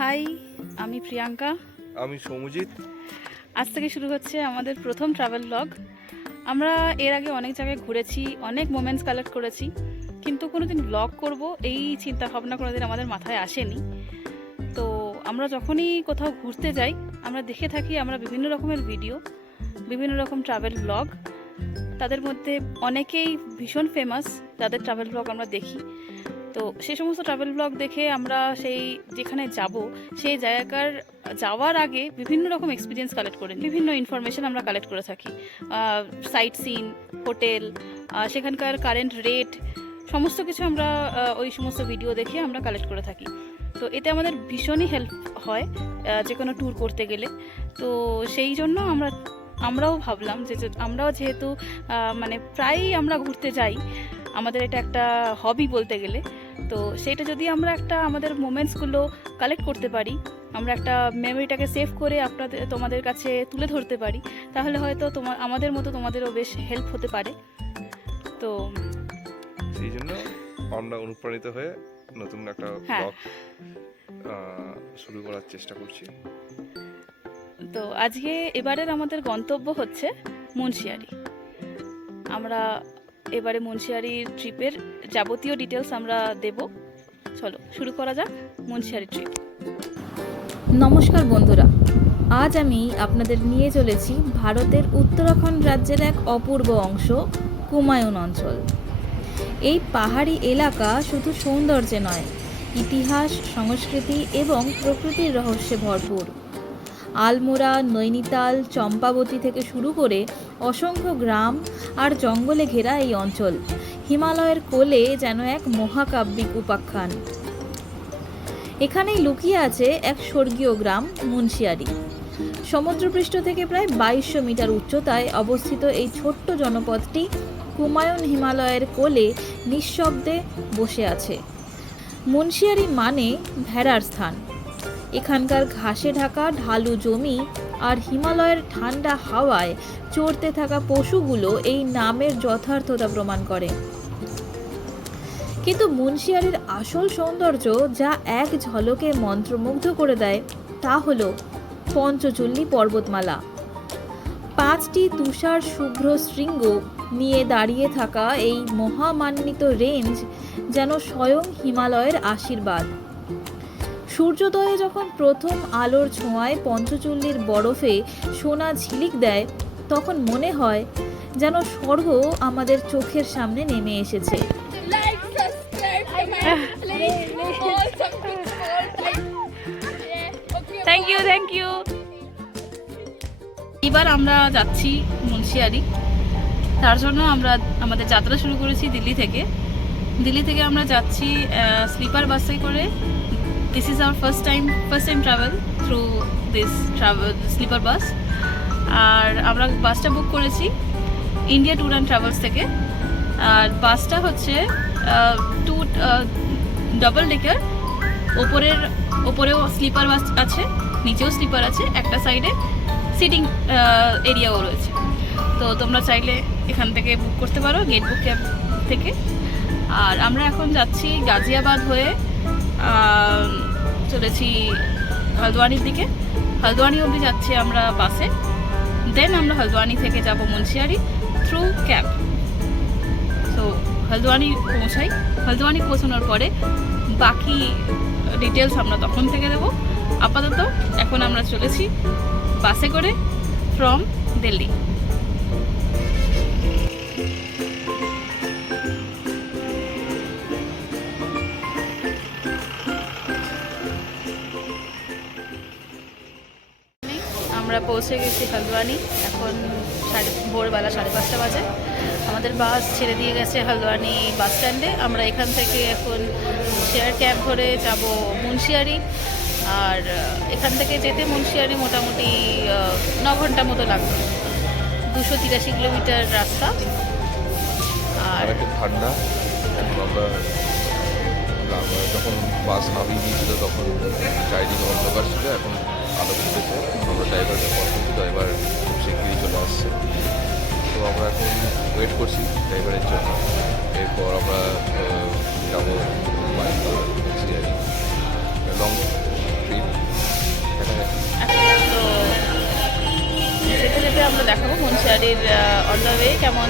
High, আমি প্রিয়াঙ্কা। আমি সৌমজিৎ। আজ থেকে শুরু হচ্ছে আমাদের প্রথম ট্রাভেল ব্লগ। আমরা এর আগে অনেক জায়গায় ঘুরেছি, অনেক মোমেন্টস কালেক্ট করেছি, কিন্তু কোনোদিন ব্লগ করব এই চিন্তা ভাবনা কোনোদিন আমাদের মাথায় আসেনি। তো আমরা যখনই কোথাও ঘুরতে যাই আমরা দেখে থাকি আমরা বিভিন্ন রকমের ভিডিও, বিভিন্ন রকম ট্রাভেল ব্লগ, তাদের মধ্যে অনেকেই ভীষণ ফেমাস যাদের ট্রাভেল ব্লগ আমরা দেখি। তো সেই সমস্ত ট্রাভেল ব্লগ দেখে আমরা সেই যেখানে যাব সেই জায়গার যাওয়ার আগে বিভিন্ন রকম এক্সপিরিয়েন্স কালেক্ট করে বিভিন্ন ইনফরমেশন আমরা কালেক্ট করে থাকি। সাইট সিন, হোটেল, সেখানকার কারেন্ট রেট, সমস্ত কিছু আমরা ওই সমস্ত ভিডিও দেখে আমরা কালেক্ট করে থাকি। তো এতে আমাদের ভীষণই হেল্প হয় যে কোনো ট্যুর করতে গেলে। তো সেই জন্য আমরাও ভাবলাম যে আমরাও যেহেতু মানে প্রায়ই আমরা ঘুরতে যাই, আমাদের এটা একটা হবি বলতে গেলে, তো সেটা যদি আমরা একটা আমাদের মোমেন্টসগুলো কালেক্ট করতে পারি, আমরা একটা মেমোরিটাকে সেভ করে তোমাদের কাছে তুলে ধরতে পারি, তাহলে হয়তো আমাদের মতো তোমাদেরও বেশ হেল্প হতে পারে। তো সেই জন্য আমরা অনুপ্রাণিত হয়ে নতুন একটা ব্লগ শুরু করার চেষ্টা করছি। তো আজকে এবারের আমাদের গন্তব্য হচ্ছে মুন্সিয়ারি। আমরা এবারে মুন্সিয়ারি ট্রিপের যাবতীয় ডিটেলস আমরা দেব। চলো শুরু করা যাক মুন্সিয়ারি ট্রিপ। নমস্কার বন্ধুরা, আজ আমি আপনাদের নিয়ে চলেছি ভারতের উত্তরাখণ্ড রাজ্যের এক অপূর্ব অংশ, কুমায়ুন অঞ্চল। এই পাহাড়ি এলাকা শুধু সৌন্দর্যে নয়, ইতিহাস, সংস্কৃতি এবং প্রকৃতির রহস্যে ভরপুর। আলমোড়া, নৈনিতাল, চম্পাবতী থেকে শুরু করে অসংখ্য গ্রাম আর জঙ্গলে ঘেরা এই অঞ্চল হিমালয়ের কোলে যেন এক মহাকাব্যিক উপাখ্যান। এখানেই লুকিয়ে আছে এক স্বর্গীয় গ্রাম মুন্সিয়ারি। সমুদ্রপৃষ্ঠ থেকে প্রায় 2200 মিটার উচ্চতায় অবস্থিত এই ছোট্ট জনপদটি কুমায়ুন হিমালয়ের কোলে নিঃশব্দে বসে আছে। মুন্সিয়ারি মানে ভেড়ার স্থান। এখানকার ঘাসে ঢাকা ঢালু জমি আর হিমালয়ের ঠান্ডা হাওয়ায় চড়তে থাকা পশুগুলো এই নামের যথার্থতা প্রমাণ করে। কিন্তু মুন্সিয়ারির আসল সৌন্দর্য যা এক ঝলকে মন্ত্রমুগ্ধ করে দেয় তা হলো পঞ্চচল্লী পর্বতমালা। 5টি তুষার শুভ্র শৃঙ্গ নিয়ে দাঁড়িয়ে থাকা এই মহামান্বিত রেঞ্জ যেন স্বয়ং হিমালয়ের আশীর্বাদ। সূর্যোদয়ে যখন প্রথম আলোর ছোঁয়ায় পঞ্চচল্লীর বরফে সোনা ঝিলিক দেয়, তখন মনে হয় যেন স্বর্গ আমাদের চোখের সামনে নেমে এসেছে। Thank you. এবার আমরা যাচ্ছি মুন্সিয়ারি। তার জন্য আমরা আমাদের যাত্রা শুরু করেছি দিল্লি থেকে আমরা যাচ্ছি স্লিপার বাসে করে। This is our first time travel through this sleeper bus. আর আমরা বাসটা বুক করেছি ইন্ডিয়া ট্যুর অ্যান্ড ট্রাভেলস থেকে। আর বাসটা হচ্ছে ডাবল ডেকার। ওপরেও স্লিপার বাস আছে, নিচেও স্লিপার আছে, একটা সাইডে সিটিং এরিয়াও রয়েছে। তো তোমরা চাইলে এখান থেকে বুক করতে পারো গেট বুক ক্যাব থেকে। আর আমরা এখন যাচ্ছি গাজিয়াবাদ হয়ে চলেছি হলদওয়ানির দিকে। হলদওয়ানি অবধি যাচ্ছি আমরা বাসে, দেন আমরা হলদওয়ানি থেকে যাব Munsiyari through cab. So Haldwani পৌঁছানোর পরে বাকি ডিটেলস আমরা তখন থেকে দেবো। আপাতত এখন আমরা চলেছি বাসে করে ফ্রম দিল্লি। আমরা পৌঁছে গেছি হলদওয়ানি। এখন ভোরবেলা 5:30 বাজে। আমাদের বাস ছেড়ে দিয়ে গেছে হলদওয়ানি বাস স্ট্যান্ডে। আমরা এখান থেকে এখন শেয়ার ক্যাব ধরে যাব মুন্সিয়ারি। আর এখান থেকে যেতে মুন্সিয়ারি মোটামুটি 9 ঘন্টা মতো লাগবে। 283 কিলোমিটার রাস্তা। আর একটু ঠান্ডা। এখন আমরা যখন বাস নামিয়ে দিয়েছিল তখন চারিদিকে অন্ধকার ছিল, এখন আলো ফুটেছে। আমরা ড্রাইভারকে কল করছি, ড্রাইভার খুব শীঘ্রই চলে আসছে। তো আমরা এখন ওয়েট করছি ড্রাইভারের জন্য। এরপর আমরা যাবো লং ট্রিপ। দেখাবো মুন্সিয়ারির অন দ্য ওয়ে কেমন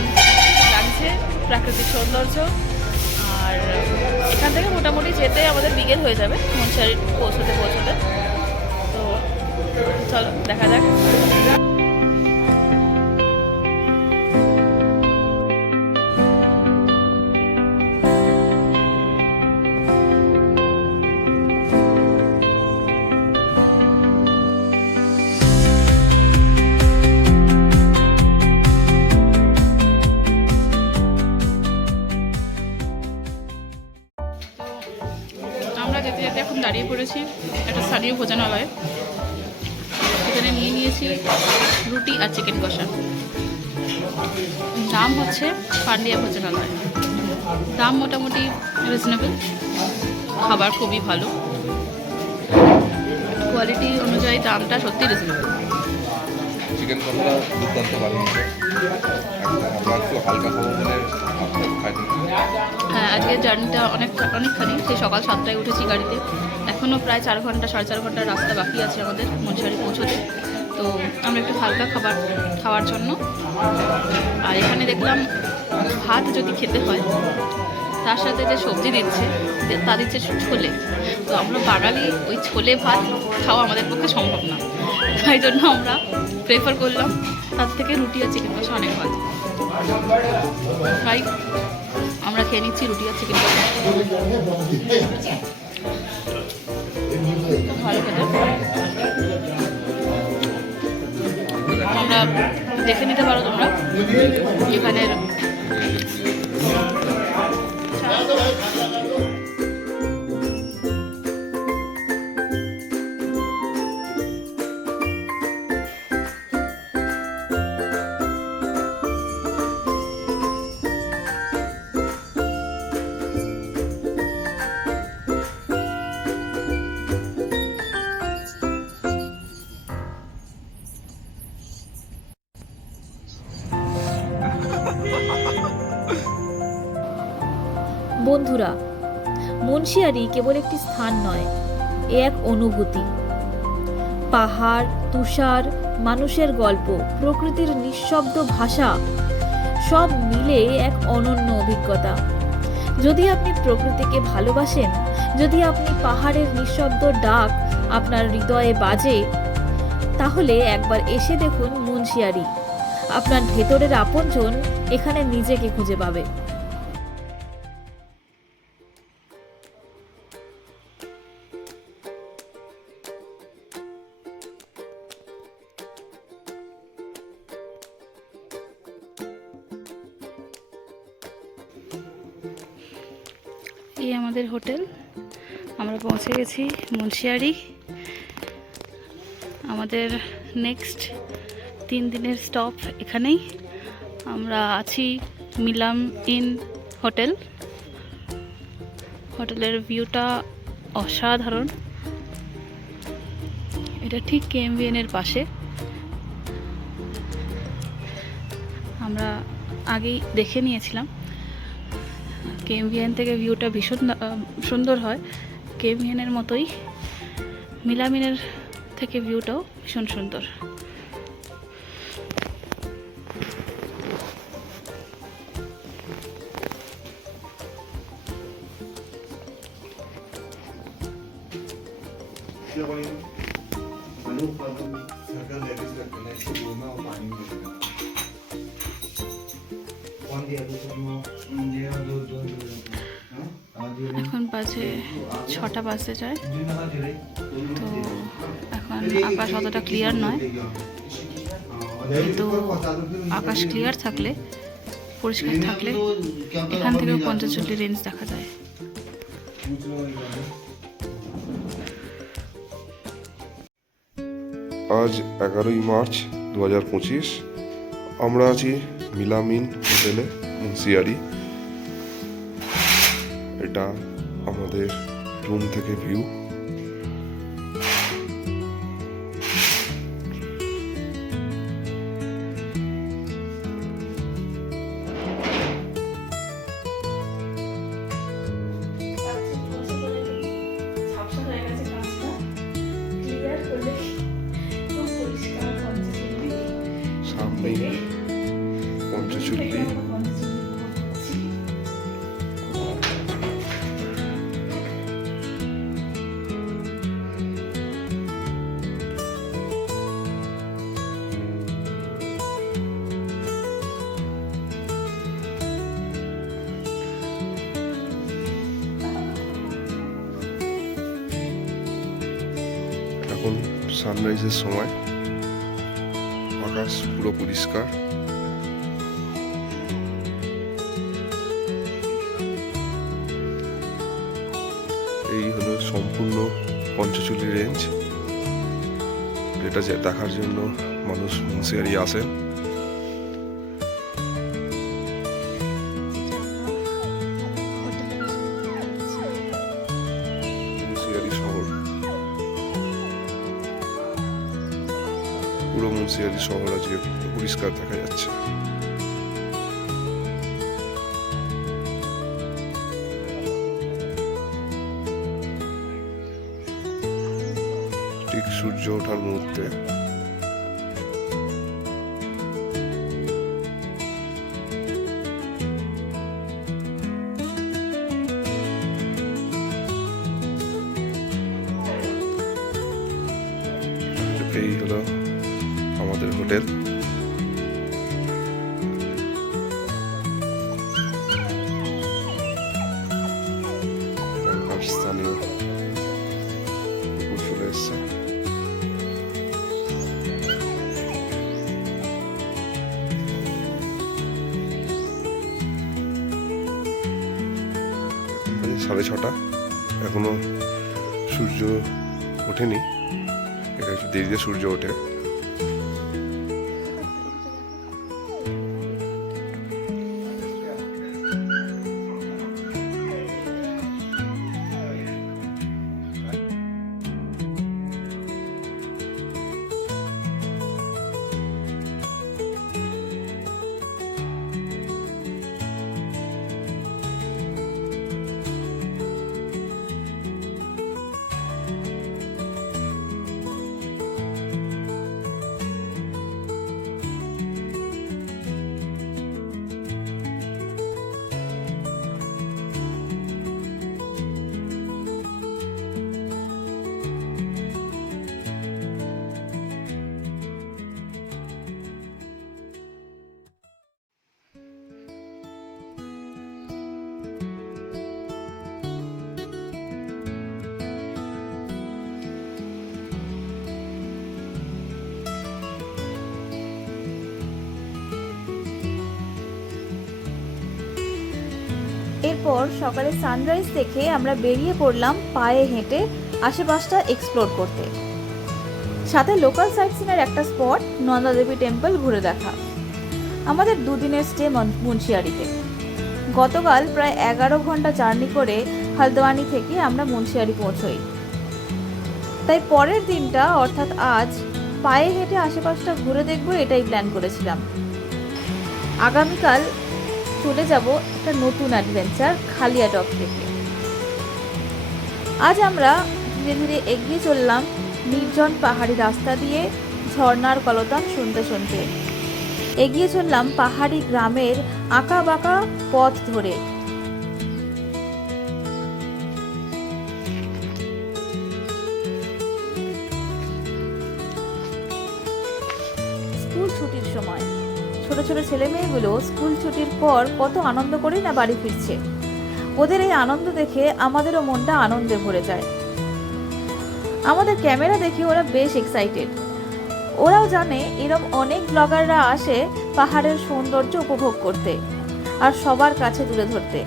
লাগছে প্রাকৃতিক সৌন্দর্য। আর এখান থেকে মোটামুটি যেতে আমাদের বিকেল হয়ে যাবে মুন্সিয়ারি পৌঁছতে। তো চলো দেখা যাক। আমরা যেতে যেতে এখন দাঁড়িয়ে পড়েছি একটা স্থানীয় ভোজনালয়ে। এখানে নিয়ে নিয়েছি রুটি আর চিকেন কষা। দাম হচ্ছে পান্ডিয়া ভোজনালয়। দাম মোটামুটি রিজনেবল, খাবার খুবই ভালো, কোয়ালিটি অনুযায়ী দামটা সত্যি রিজনেবল। চিকেন কষা দুর্দান্ত বানিয়েছে। আমরা একটু হালকা খাবো বলে খাইনি। হ্যাঁ, আজকের জার্নিটা অনেকখানি। সেই সকাল 7টায় উঠেছি গাড়িতে, এখনও প্রায় 4 ঘন্টা 4.5 ঘন্টার রাস্তা বাকি আছে আমাদের মুন্সিয়ারি পৌঁছতে। তো আমরা একটু হালকা খাবার খাওয়ার জন্য, আর এখানে দেখলাম ভাত যদি খেতে হয় তার সাথে যে সবজি দিচ্ছে তা দিচ্ছে ছোলে। তো আমরা বাঙালি, ওই ছোলে ভাত খাওয়া আমাদের পক্ষে সম্ভব না, তাই জন্য আমরা প্রেফার করলাম তার থেকে রুটি আর চিকেন কষা অনেক ভালো। তাই আমরা খেয়ে নিচ্ছি রুটি আর চিকেন কষা। ভালো খেতে। আমরা দেখে নিতে পারো তোমরা এখানের বন্ধুরা, মুন্সিয়ারি কেবল একটি স্থান নয়, এ এক অনুভূতি। পাহাড়, তুষার, মানুষের গল্প, প্রকৃতির নিঃশব্দ ভাষা, সব মিলে এক অনন্য অভিজ্ঞতা। যদি আপনি প্রকৃতিকে ভালোবাসেন, যদি আপনি পাহাড়ের নিঃশব্দ ডাক আপনার হৃদয়ে বাজে, তাহলে একবার এসে দেখুন মুন্সিয়ারি। আপনার ভেতরের আপনজন এখানে নিজেকে খুঁজে পাবে। এই আমাদের হোটেল, আমরা পৌঁছে গেছি মুন্সিয়ারি। আমাদের নেক্সট 3 দিনের স্টপ এখানেই। আমরা আছি মিলাম ইন হোটেল। হোটেলের ভিউটা অসাধারণ। এটা ঠিক KMVN-এর পাশে। আমরা আগেই দেখে নিয়েছিলাম, KMVN থেকে ভিউটা ভীষণ সুন্দর হয়। KMVN-এর মতোই মিলামিনের থেকে ভিউটাও ভীষণ সুন্দর। এখন বাজে 6টা বাজতে যায়। তো এখন আকাশ অতটা ক্লিয়ার নয়, তো আকাশ ক্লিয়ার থাকলে, পরিষ্কার থাকলে এখান থেকেও পঞ্চচল্লি রেঞ্জ দেখা যায়। আজ 11ই মার্চ 2025। আমরা আছি মিলামিন হোটেলে মুন্সিয়ারি। এটা আমাদের রুম থেকে ভিউ। সামনে এই পঞ্চচল্লি এখন সানরাইজের সময়, আকাশ পুরো পরিষ্কার। এই হলো সম্পূর্ণ পঞ্চচল্লি রেঞ্জ, যেটা দেখার জন্য মানুষ মুন্সিয়ারি আসেন। মুন্সিয়ারি শহর, পুরো মুন্সিয়ারি শহর আজকে পরিষ্কার দেখা যাচ্ছে। ঠিক সূর্য ওঠার মুহূর্তে এই হলো আমাদের হোটেল। এখানকার স্থানীয় কুকুর চলে এসছে। এখন 6:30, এখনো সূর্য ওঠেনি, এটা একটু দেরিতে সূর্য ওঠে। এরপর সকালে সানরাইজ দেখে আমরা বেরিয়ে পড়লাম পায়ে হেঁটে আশেপাশটা এক্সপ্লোর করতে। সাথে লোকাল সাইট সিনের একটা স্পট নন্দা দেবী টেম্পল ঘুরে দেখা। আমাদের দুদিনের স্টে মুন্সিয়ারিতে। গতকাল প্রায় 11 ঘন্টা জার্নি করে হলদওয়ানি থেকে আমরা মুন্সিয়ারি পৌঁছই। তাই পরের দিনটা অর্থাৎ আজ পায়ে হেঁটে আশেপাশটা ঘুরে দেখবো, এটাই প্ল্যান করেছিলাম। আগামীকাল চলে যাব একটা নতুন অ্যাডভেঞ্চার খালিয়াটক থেকে। আজ আমরা ধীরে ধীরে এগিয়ে চললাম নির্জন পাহাড়ি রাস্তা দিয়ে, ঝর্ণার কলতান শুনতে শুনতে। এগিয়ে চললাম পাহাড়ি গ্রামের আঁকা বাঁকা পথ ধরে। স্কুল ছুটির সময় ছোট ছোট ছেলে মেয়েগুলো স্কুল ছুটির পর কত আনন্দ করেই না বাড়ি ফিরছে। ওদের এই আনন্দ দেখে আমাদেরও মনটা আনন্দে ভরে যায়। আমাদের ক্যামেরা দেখে ওরা বেশ এক্সাইটেড। ওরাও জানে এরকম অনেক ব্লগাররা আসে পাহাড়ের সৌন্দর্য উপভোগ করতে আর সবার কাছে তুলে ধরতে।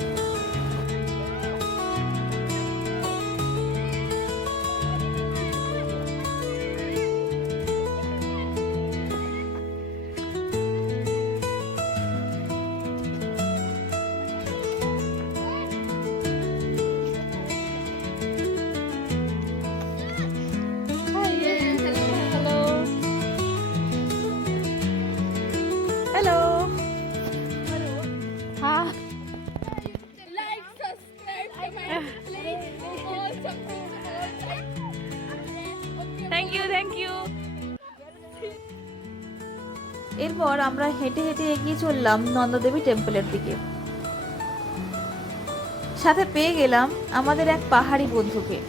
হ্যালো, হ্যাঁ, থ্যাংক ইউ। এরপর আমরা হেঁটে হেঁটে এগিয়ে চললাম নন্দাদেবী টেম্পলের দিকে। সাথে পেয়ে গেলাম আমাদের এক পাহাড়ি বন্ধুকে।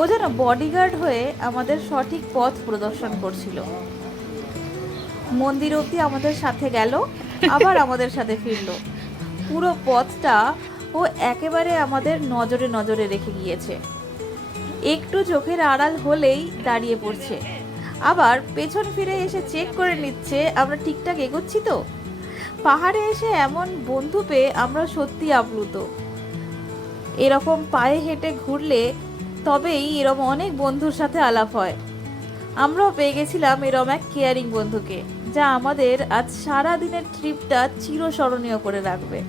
ও যেন বডিগার্ড হয়ে আমাদের সঠিক পথ প্রদর্শন করছিল। মন্দির অবধি আমাদের সাথে গেল, আবার আমাদের সাথে ফিরলো। পুরো পথটা ও একেবারে আমাদের নজরে নজরে রেখে গিয়েছে। একটু চোখের আড়াল হলেই দাঁড়িয়ে পড়ছে, আবার পেছন ফিরে এসে চেক করে নিচ্ছে আমরা ঠিকঠাক এগোচ্ছি তো। পাহাড়ে এসে এমন বন্ধু পেয়ে আমরা সত্যি আপ্লুত। এরকম পায়ে হেঁটে ঘুরলে তবেই এরকম অনেক বন্ধুর সাথে আলাপ হয়। আমরাও পেয়ে গেছিলাম এরকম এক কেয়ারিং বন্ধুকে, যা আমাদের আজ সারা দিনের ট্রিপটা চিরস্মরণীয় করে রাখবে।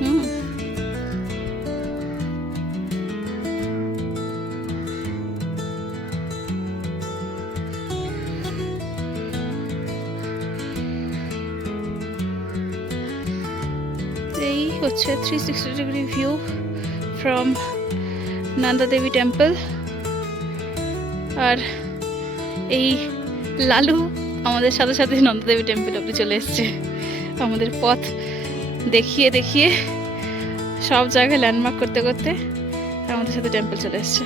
হুম, এই হচ্ছে 360 degree view from Nanda Devi temple. আর এই লালু আমাদের সাথে সাথে নন্দা দেবী টেম্পল অব্দি চলে এসছে। আমাদের পথ দেখিয়ে দেখিয়ে সব জায়গায় ল্যান্ডমার্ক করতে করতে আমাদের সাথে টেম্পল চলে এসছে।